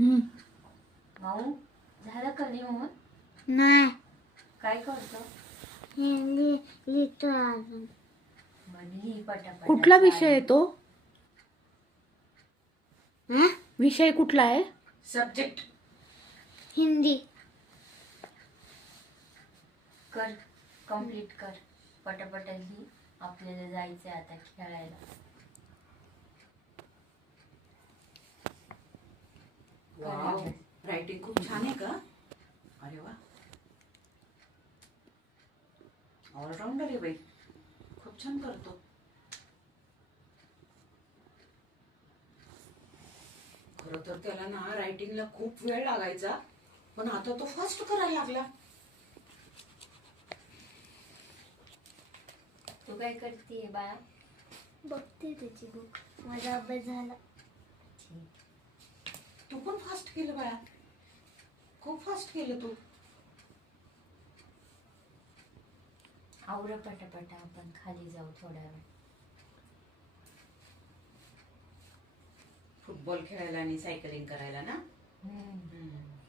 माऊ झालं का लिहून? नाही काय करतो? लिहितो अजून. लिही पटापट. कुठला विषय आहे तो? हा? विषय कुठला आहे? सब्जेक्ट हिंदी. कर, कंप्लीट कर पटापट लिही. आपल्याला जायचंय आता खेळायला. वाव, रायटिंग खूप छान आहे का? अरे वा, ऑलराऊंडर आहे बाई, खूप छान करतो. खरं तर त्याला ना रायटिंगला खूप वेळ लागायचा, पण आता तो फास्ट करायला लागला. तू काय करते बाळा? बघते त्याची बुक. माझा अभ्यास झाला. तू पण फास्ट केलं बाळा, खूप फास्ट केलं तू. आवरा पटापट, आपण खाली जाऊ थोड्या वेळ. फुटबॉल खेळायला आणि सायकलिंग करायला ना. हम्म.